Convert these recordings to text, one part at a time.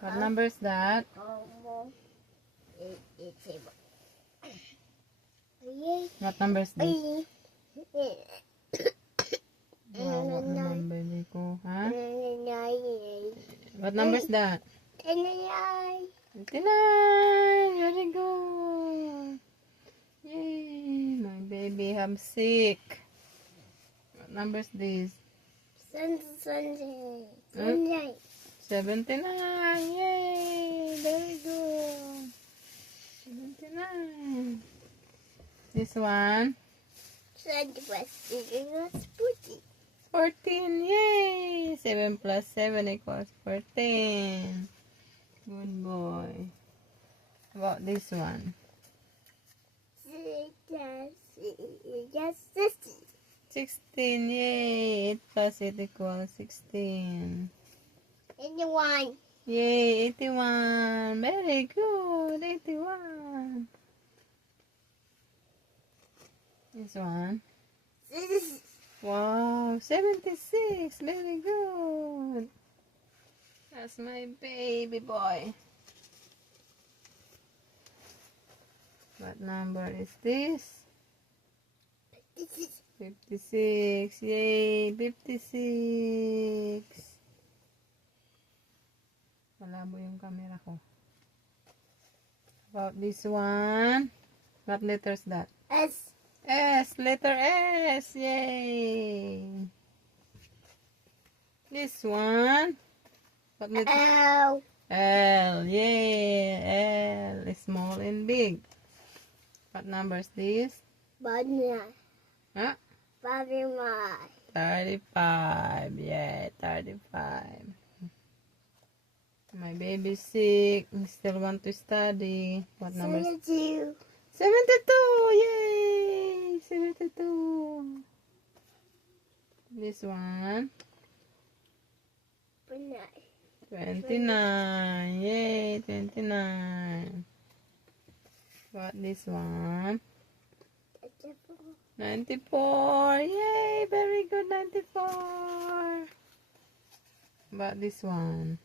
What number is that? What number is this? Wow, what number baby ko, ha? What number is that? 29. Very good. Yay, my baby have sick. What number is this? 79. Yay, very good. 79. This one? 14. Yay! 7 plus 7 equals 14. Good boy. About this one? 16. Yay! 8 plus 8 equals 16. 81. Yay! 81. Very good. 81. This one? Wow, 76. Very good. That's my baby boy. What number is this? 56. Yay, 56. Malabo yung camera ko. About this one? What letter is that? S. S, letter S, yay. This one, what letter? L. L, yay, L, small and big. What number is this? Banana. Huh? 35, yeah, 35. My baby's sick, still want to study. What number? 72. 72, yay, 72. This one? 29, yay, 29. What this one? 94, yay, very good, 94. What this one?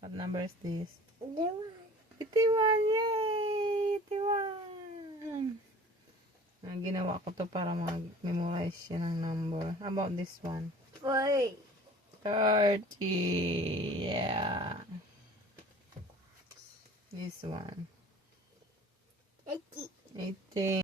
What number is this? 81, yay, 81. Ginawa ko to para mag-memorize siya ng number. How about this one? 40. 30, yeah. This one? 80. 18.